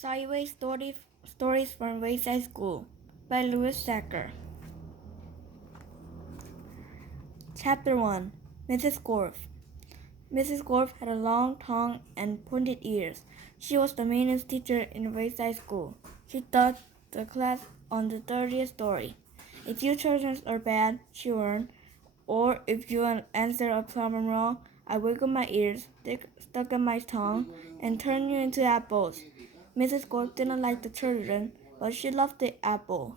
Sideways Stories from Wayside School by Louis Sacker. Chapter 1. Mrs. Gorf. Mrs. Gorf had a long tongue and pointed ears. She was the meanest teacher in Wayside School. She taught the class on the 30th story. If you children are bad, she warned, or if you answer a problem wrong, I wiggle my ears, stuck in my tongue, and turn you into apples. Mrs. Gorf didn't like the children, but she loved the apples.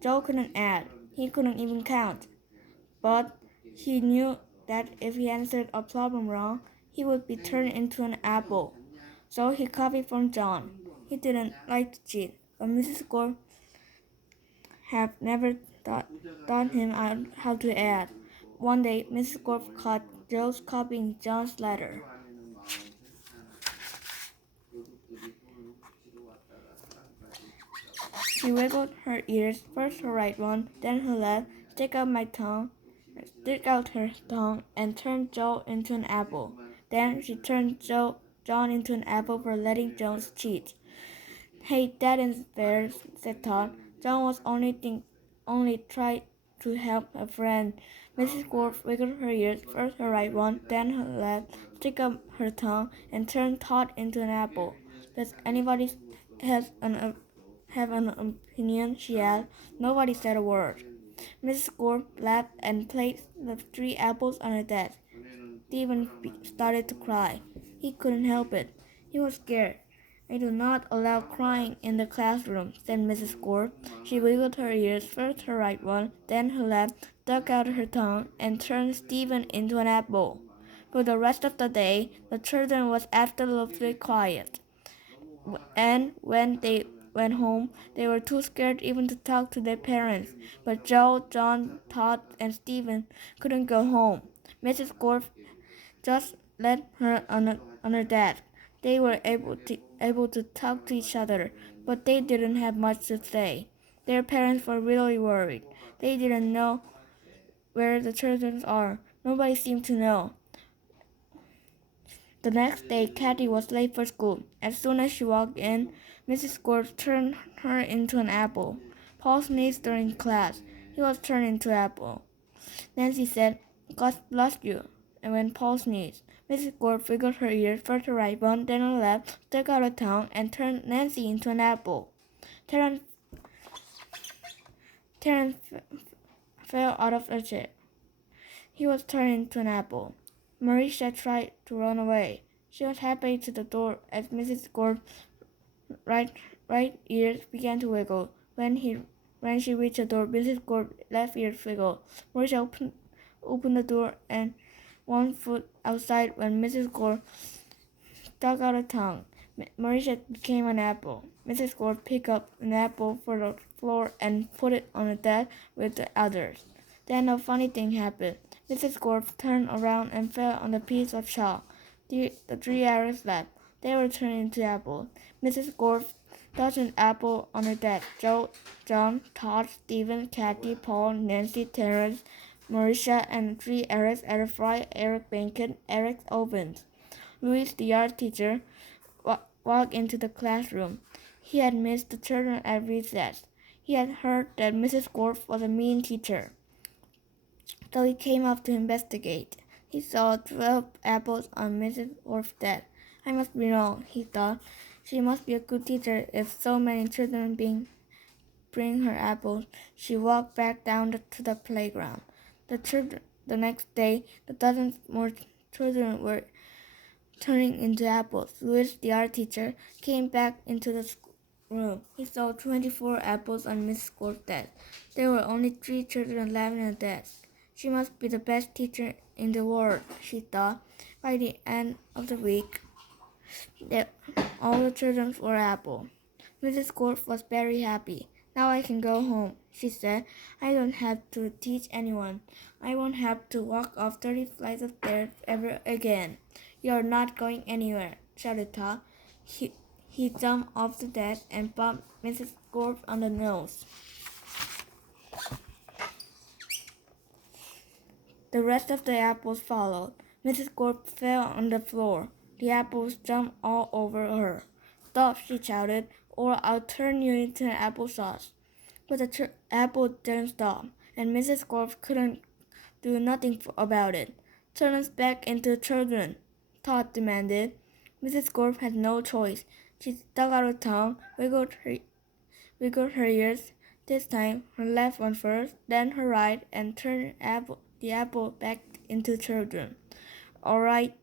Joe couldn't add. He couldn't even count. But he knew that if he answered a problem wrong, he would be turned into an apple. So he copied from John. He didn't like to cheat, but Mrs. Gorf had never taught him how to add. One day, Mrs. Gorf caught Joe copying John's letter. She wiggled her ears, first her right one, then her left, stick out her tongue, and turned Joe into an apple. Then she turned John into an apple for letting Jones cheat. Hey, that isn't fair, said Todd. John was only trying to help a friend. Mrs. Gorf wiggled her ears, first her right one, then her left, stick out her tongue, and turned Todd into an apple. Does anybody have an opinion? She asked. Nobody said a word. Mrs. Gorf laughed and placed the 3 apples on her desk. Stephen started to cry. He couldn't help it. He was scared. I do not allow crying in the classroom, said Mrs. Gorf. She wiggled her ears, first her right one, then her left, stuck out her tongue, and turned Stephen into an apple. For the rest of the day, the children was absolutely quiet. And when they went home, they were too scared even to talk to their parents. But Joe, John, Todd, and Stephen couldn't go home. Mrs. Gorf just let her on her desk. They were able to talk to each other, but they didn't have much to say. Their parents were really worried. They didn't know where the children are. Nobody seemed to know. The next day, Kathy was late for school. As soon as she walked in, Mrs. Gorf turned her into an apple. Paul sneezed during class. He was turned into an apple. Nancy said, God bless you. And when Paul sneezed, Mrs. Gorf wiggled her ears, first her right one, then her left, stuck out her tongue, and turned Nancy into an apple. Terence fell out of the chair. He was turned into an apple. Marisha tried to run away. She was happy to the door as Mrs. Gorf's right ear began to wiggle. When she reached the door, Mrs. Gorf's left ear wiggled. Marisha opened the door and one foot outside when Mrs. Gorf stuck out her tongue. Marisha became an apple. Mrs. Gorf picked up an apple from the floor and put it on the desk with the others. Then a funny thing happened. Mrs. Gorf turned around and fell on a piece of chalk. The 3 arrows left. They were turned into apples. Mrs. Gorf touched an apple on her desk. Joe, John, Todd, Stephen, Kathy, Paul, Nancy, Terence, Marisha, and 3 Erics at a fry, Eric Bacon, Eric's ovens. Louis, the art teacher, walked into the classroom. He had missed the children at recess. He had heard that Mrs. Gorf was a mean teacher. So he came up to investigate. He saw 12 apples on Mrs. Gorf's desk. I must be wrong, he thought. She must be a good teacher if so many children bring her apples. She walked back down to the playground. The next day, the dozens more children were turning into apples. Louis, the art teacher, came back into the room. He saw 24 apples on Mrs. Gorf's desk. There were only 3 children left in the desk. She must be the best teacher in the world, she thought. By the end of the week, all the children were apples. Mrs. Gorf was very happy. Now I can go home, she said. I don't have to teach anyone. I won't have to walk up 30 flights of stairs ever again. You're not going anywhere, shouted Todd. He jumped off the desk and bumped Mrs. Gorf on the nose. The rest of the apples followed. Mrs. Gorf fell on the floor. The apples jumped all over her. stop, she shouted, or I'll turn you into applesauce. But the apple didn't stop, and Mrs. Gorf couldn't do nothing about it. Turn us back into children, Todd demanded. Mrs. Gorf had no choice. She stuck out her tongue, wiggled her ears, this time her left one first, then her right, and turned the apple back into children. All right,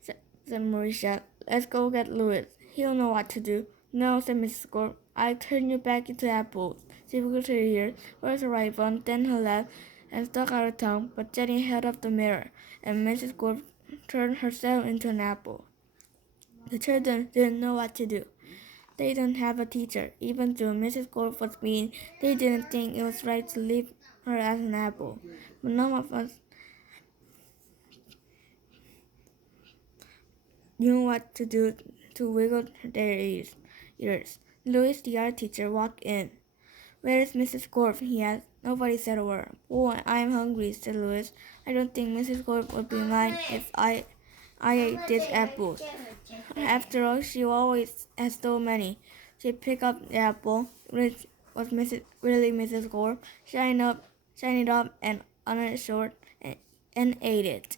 said Marisha. Let's go get Louis. He'll know what to do. No, said Mrs. Gorf. I'll turn you back into apples. She wiggled her ears, first her right one, then her left, and stuck out her tongue, but Jenny held up the mirror, and Mrs. Gorf turned herself into an apple. The children didn't know what to do. They didn't have a teacher. Even though Mrs. Gorf was mean, they didn't think it was right to leave her as an apple. But none of us knew what to do to wiggle their ears. Louis, the art teacher, walked in. Where is Mrs. Gorf? He asked. Nobody said a word. Oh, I'm hungry, said Louis. I don't think Mrs. Gorf would be mine if I ate these apples. After all, she always has so many. She picked up the apple, which was really Mrs. Gorf, shined it up and on it short, and ate it.